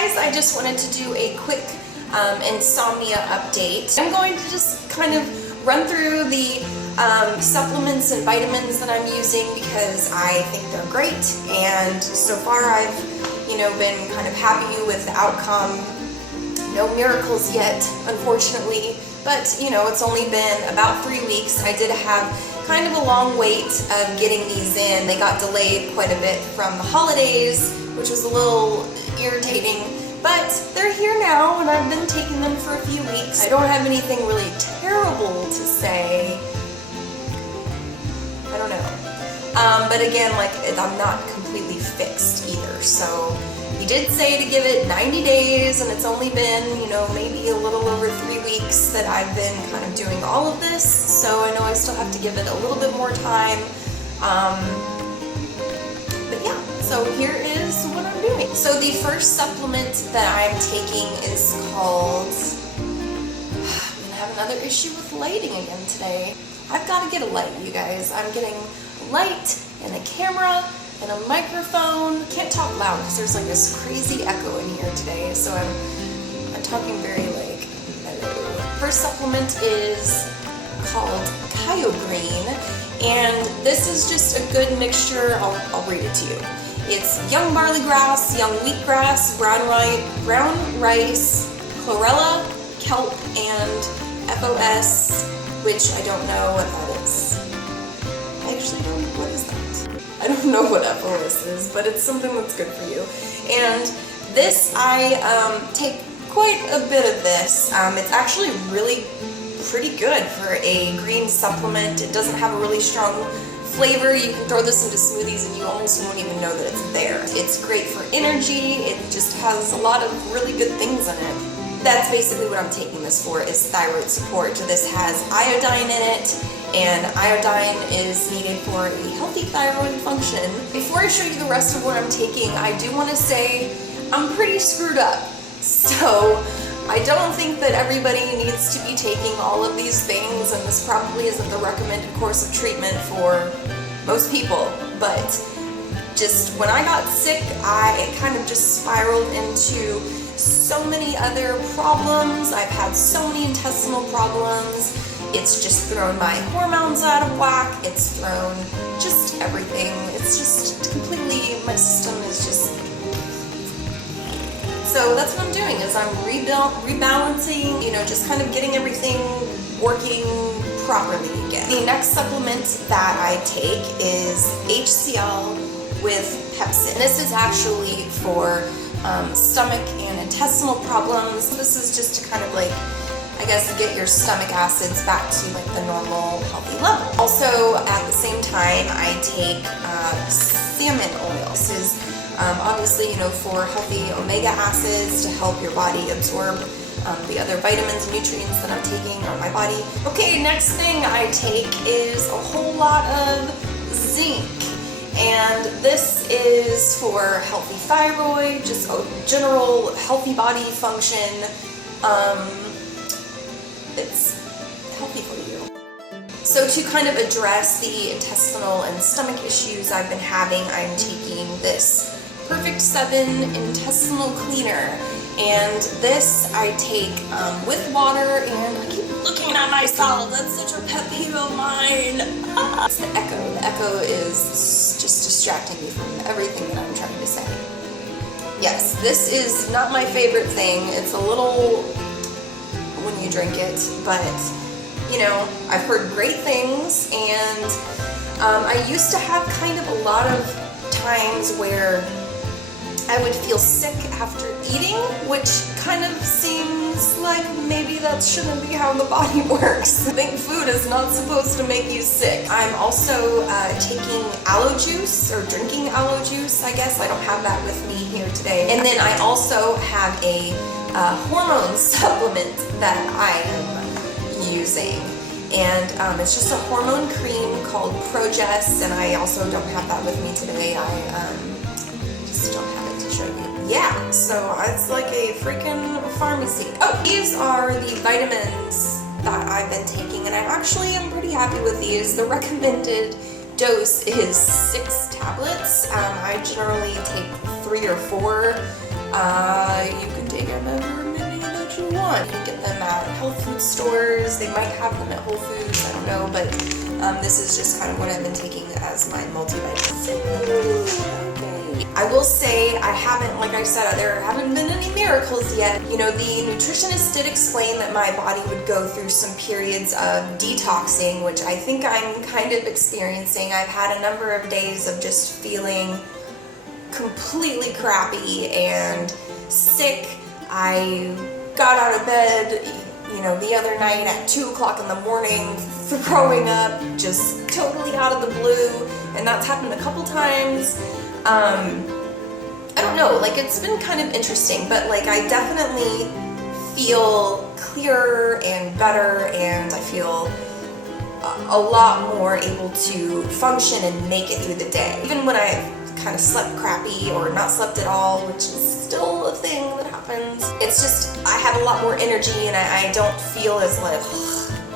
guys, I just wanted to do a quick insomnia update. I'm going to just kind of run through the supplements and vitamins that I'm using because I think they're great, and so far I've been kind of happy with the outcome. No miracles yet, unfortunately, but it's only been about 3 weeks. I did have kind of a long wait of getting these in. They got delayed quite a bit from the holidays, which was a little irritating, but they're here now and I've been taking them for a few weeks. I don't have anything really terrible to say. I don't know. But again, I'm not completely fixed either, so he did say to give it 90 days, and it's only been, maybe a little over 3 weeks that I've been kind of doing all of this, so I know I still have to give it a little bit more time. But yeah, so here is what I'm doing. So the first supplement that I'm taking is called, I'm gonna have another issue with lighting again today. I've got to get a light, you guys. I'm getting a light and a camera and a microphone. Can't talk loud because there's this crazy echo in here today, so I'm talking very mellow. First supplement is called Green, and this is just a good mixture. I'll read it to you. It's young barley grass, young wheatgrass, brown rice, chlorella, kelp, and FOS, which I don't know what that is. I actually don't know what is that. I don't know what FOS is, but it's something that's good for you. And this, I take quite a bit of this. It's actually really pretty good for a green supplement. It doesn't have a really strong flavor. You can throw this into smoothies and you almost won't even know that it's there. It's great for energy. It just has a lot of really good things in it. That's basically what I'm taking this for, is thyroid support. This has iodine in it, and iodine is needed for a healthy thyroid function. Before I show you the rest of what I'm taking, I do want to say I'm pretty screwed up. So I don't think that everybody needs to be taking all of these things, and this probably isn't the recommended course of treatment for most people, but just when I got sick, it kind of just spiraled into so many other problems. I've had so many intestinal problems. It's just thrown my hormones out of whack. It's thrown just everything. It's just completely, my system is just... So that's what I'm doing, is I'm rebalancing, just kind of getting everything working properly again. The next supplement that I take is HCl with pepsin. This is actually for stomach and intestinal problems. This is just to kind of get your stomach acids back to the normal healthy level. Also, at the same time, I take salmon oil. This is obviously, for healthy omega acids to help your body absorb the other vitamins and nutrients that I'm taking on my body. Okay, next thing I take is a whole lot of zinc. And this is for healthy thyroid, just a general healthy body function. It's healthy for you. So to kind of address the intestinal and stomach issues I've been having, I'm taking this Perfect 7 intestinal cleaner. And this I take with water, and I keep looking at myself. That's such a pet peeve of mine. It's the echo. The echo is just distracting me from everything that I'm trying to say. Yes, this is not my favorite thing. It's a little, when you drink it, but I've heard great things, and I used to have kind of a lot of times where I would feel sick after eating, which kind of seems like maybe that shouldn't be how the body works. I think food is not supposed to make you sick. I'm also taking aloe juice, or drinking aloe juice, I guess. I don't have that with me here today. And then I also have a hormone supplement that I am using. And it's just a hormone cream called Progest, and I also don't have that with me today. I just don't have it to show you. Yeah, so it's like a freaking pharmacy. Oh, these are the vitamins that I've been taking, and I actually am pretty happy with these. The recommended dose is 6 tablets. I generally take 3 or 4 You can take however many that you want. You can get them at health food stores. They might have them at Whole Foods, I don't know, but this is just kind of what I've been taking as my multivitamin. Okay. I will say I haven't, like I said, there haven't been any miracles yet. You know, the nutritionist did explain that my body would go through some periods of detoxing, which I think I'm kind of experiencing. I've had a number of days of just feeling completely crappy and sick. I got out of bed, you know, the other night at 2 o'clock in the morning, throwing up, just totally out of the blue, and that's happened a couple times. I don't know, like, it's been kind of interesting, but like I definitely feel clearer and better, and I feel a lot more able to function and make it through the day. Even when I kind of slept crappy or not slept at all, which is still a thing that happens, it's just I have a lot more energy, and I don't feel as like,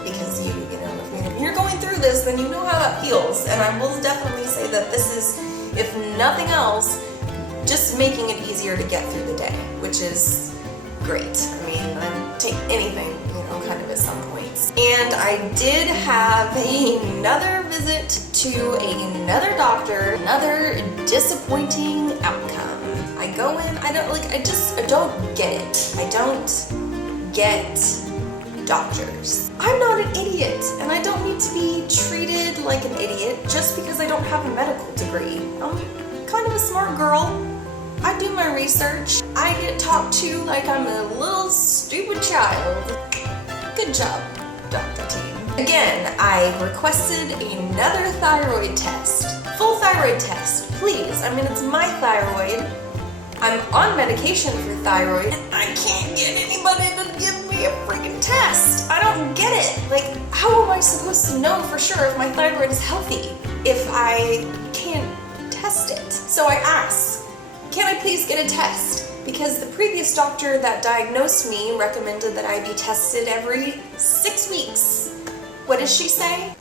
because you know, if you're going through this, then you know how that feels. And I will definitely say that this is, if nothing else, just making it easier to get through the day, which is great. I mean, I take anything, you know, kind of at some points. And I did have another visit to another doctor, another disappointing outcome. I go in, I don't get it. I don't get doctors. I'm not an idiot, and I don't need to be treated like an idiot just because I don't have a medical degree. I'm kind of a smart girl. I do my research. I get talked to like I'm a little stupid child. Good job, Dr. Team. Again, I requested another thyroid test. Full thyroid test, please. I mean, it's my thyroid. I'm on medication for thyroid, and I can't get anybody to give me a freaking test. I don't get it. Like, how am I supposed to know for sure if my thyroid is healthy if I can't test it? So I asked, can I please get a test? Because the previous doctor that diagnosed me recommended that I be tested every 6 weeks. What does she say?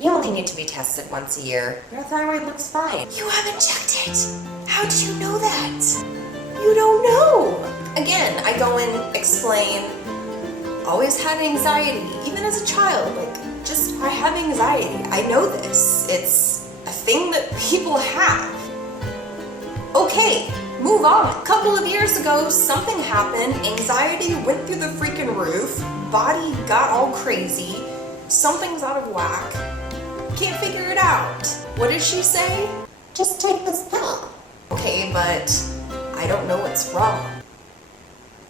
You only need to be tested once a year. Your thyroid looks fine. You haven't checked it. How did you know that? You don't know. Again, I go and explain, always had anxiety, even as a child. Like, just, I have anxiety. I know this. It's a thing that people have. Okay, move on. A couple of years ago, something happened. Anxiety went through the freaking roof. Body got all crazy. Something's out of whack. Can't figure it out. What does she say? Just take this pill. Okay, but I don't know what's wrong.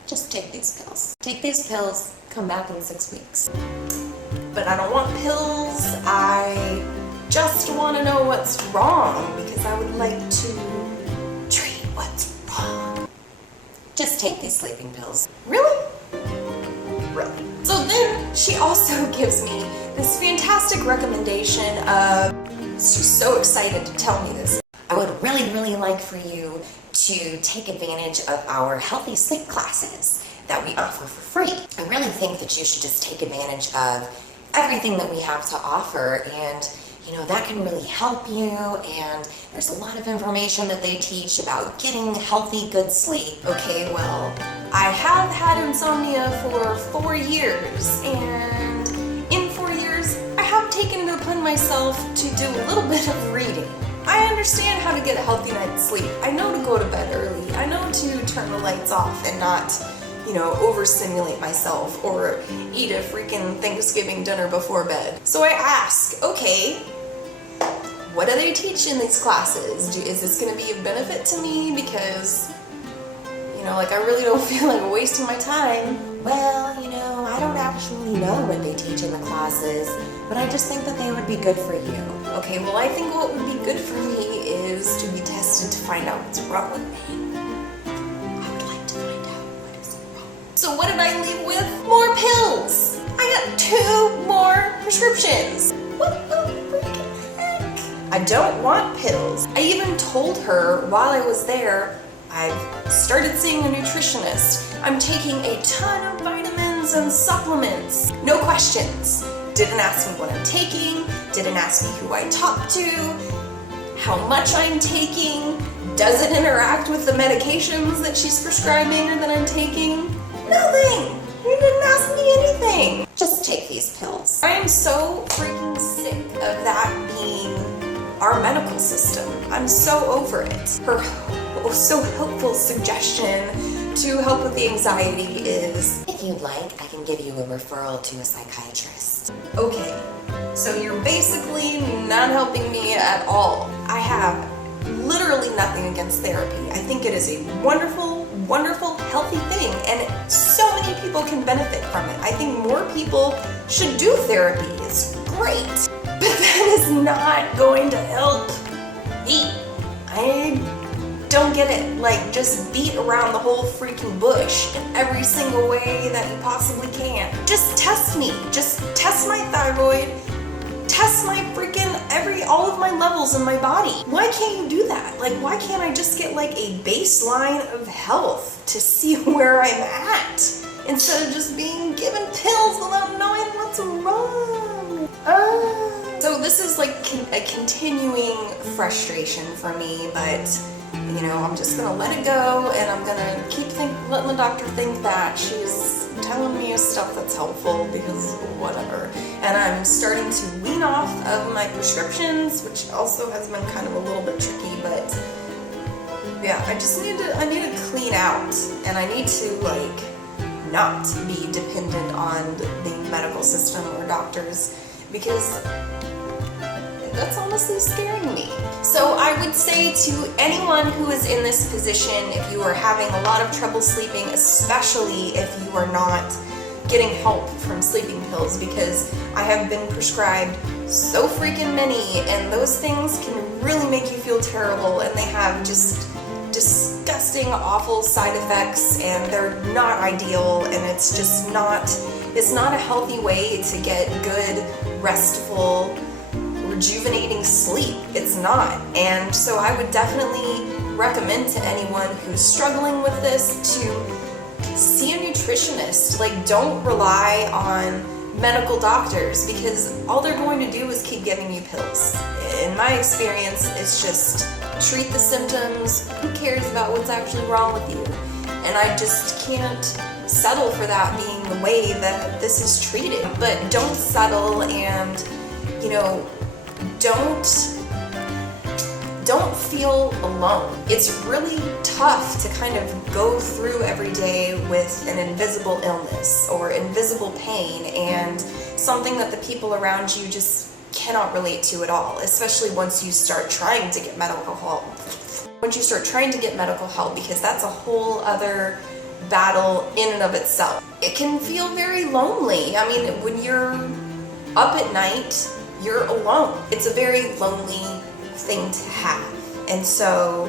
Just take these pills. Take these pills, come back in 6 weeks. But I don't want pills. I just want to know what's wrong because I would like to treat what's wrong. Just take these sleeping pills. Really? Really. So then she also gives me this fantastic recommendation of, she's so excited to tell me this. I would really, really like for you to take advantage of our healthy sleep classes that we offer for free. I really think that you should just take advantage of everything that we have to offer, and you know, that can really help you, and there's a lot of information that they teach about getting healthy, good sleep. Okay, well, I have had insomnia for 4 years, and in 4 years, I have taken it upon myself to do a little bit of reading. I understand how to get a healthy night's sleep. I know to go to bed early. I know to turn the lights off and not, you know, overstimulate myself or eat a freaking Thanksgiving dinner before bed. So I ask, okay, what do they teach in these classes? Is this going to be a benefit to me? Because, you know, like, I really don't feel like wasting my time. Well, you know, I don't actually know what they teach in the classes, but I just think that they would be good for you. Okay, well, I think what would be good for me is to be tested to find out what's wrong with me. I would like to find out what is wrong. So what did I leave with? More pills! I got 2 more prescriptions. What the freaking heck? I don't want pills. I even told her while I was there, I've started seeing a nutritionist. I'm taking a ton of vitamins and supplements. No questions. Didn't ask me what I'm taking, didn't ask me who I talk to, how much I'm taking, Does it interact with the medications that she's prescribing or that I'm taking? Nothing! You didn't ask me anything. Just take these pills. I am so freaking sick of that being our medical system. I'm so over it. Her so helpful suggestion to help with the anxiety is, if you'd like, I can give you a referral to a psychiatrist. Okay, so you're basically not helping me at all. I have literally nothing against therapy. I think it is a wonderful, wonderful, healthy thing, and so many people can benefit from it. I think more people should do therapy. It's great, but that is not going to help me. I don't get it. Like, just beat around the whole freaking bush in every single way that you possibly can. Just test me. Just test my thyroid. Test my freaking all of my levels in my body. Why can't you do that? Like, why can't I just get like a baseline of health to see where I'm at instead of just being given pills without knowing what's wrong? So this is like a continuing frustration for me, but you know, I'm just gonna let it go, and I'm gonna keep letting the doctor think that she's telling me stuff that's helpful, because whatever. And I'm starting to wean off of my prescriptions, which also has been kind of a little bit tricky, but yeah, I need to clean out, and I need to like not be dependent on the medical system or doctors, because that's honestly scaring me. So I would say to anyone who is in this position, if you are having a lot of trouble sleeping, especially if you are not getting help from sleeping pills, because I have been prescribed so freaking many, and those things can really make you feel terrible, and they have just disgusting, awful side effects, and they're not ideal, and it's just not a healthy way to get good, restful, rejuvenating sleep. It's not. And so I would definitely recommend to anyone who's struggling with this to see a nutritionist. Like, don't rely on medical doctors, because all they're going to do is keep giving you pills. In my experience, it's just treat the symptoms. Who cares about what's actually wrong with you? And I just can't settle for that being the way that this is treated. But don't settle, and you know, don't feel alone. It's really tough to kind of go through every day with an invisible illness or invisible pain, and something that the people around you just cannot relate to at all, especially once you start trying to get medical help. Once you start trying to get medical help, because that's a whole other battle in and of itself. It can feel very lonely. I mean, when you're up at night, you're alone. It's a very lonely thing to have. And so,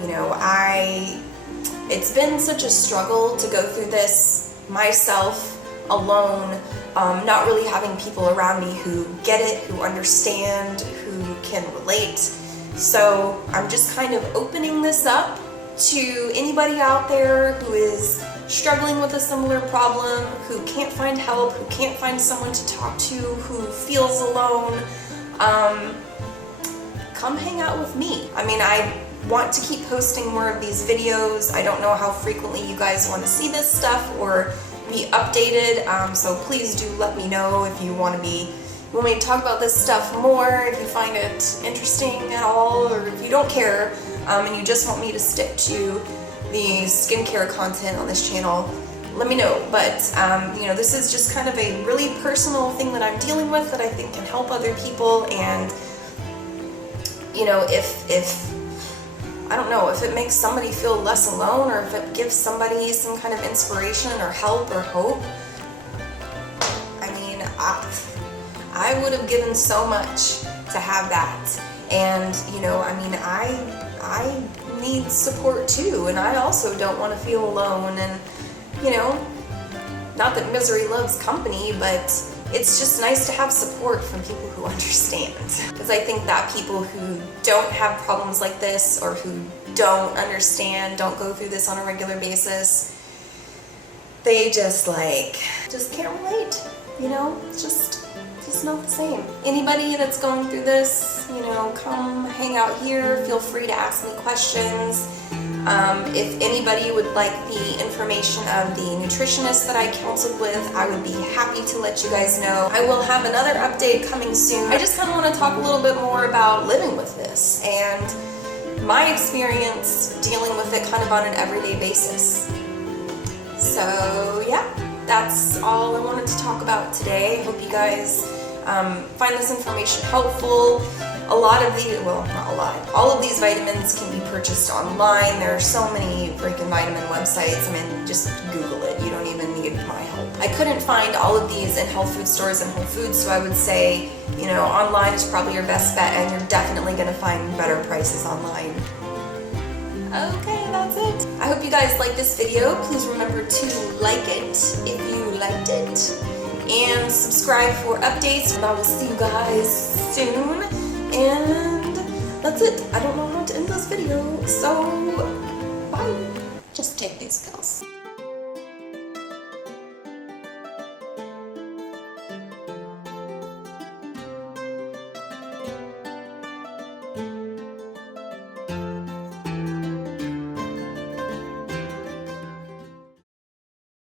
you know, it's been such a struggle to go through this myself alone, not really having people around me who get it, who understand, who can relate. So I'm just kind of opening this up to anybody out there who is struggling with a similar problem, who can't find help, who can't find someone to talk to, who feels alone. Come hang out with me. I mean, I want to keep posting more of these videos. I don't know how frequently you guys want to see this stuff or be updated, so please do let me know if you want me to talk about this stuff more, if you find it interesting at all, or if you don't care, and you just want me to stick to the skincare content on this channel, let me know. But you know, this is just kind of a really personal thing that I'm dealing with that I think can help other people. And you know, if I don't know, if it makes somebody feel less alone, or if it gives somebody some kind of inspiration or help or hope, I mean, I would have given so much to have that. And you know, I mean, I need support too, and I also don't want to feel alone. And you know, not that misery loves company, but it's just nice to have support from people who understand. Because I think that people who don't have problems like this, or who don't understand, don't go through this on a regular basis, they just can't relate, you know? It's just just not the same. Anybody that's going through this, you know, come hang out here. Feel free to ask me questions. If anybody would like the information of the nutritionist that I counseled with, I would be happy to let you guys know. I will have another update coming soon. I just kind of want to talk a little bit more about living with this and my experience dealing with it kind of on an everyday basis. So yeah, that's all I wanted to talk about today. I hope you guys find this information helpful. A lot of these, well, not a lot, all of these vitamins can be purchased online. There are so many freaking vitamin websites. I mean, just Google it. You don't even need my help. I couldn't find all of these in health food stores and Whole Foods, so I would say, you know, online is probably your best bet, and you're definitely going to find better prices online. Okay, that's it. I hope you guys liked this video. Please remember to like it if you liked it, and subscribe for updates, and I will see you guys soon. And that's it. I don't know how to end this video, so bye. Just take these pills.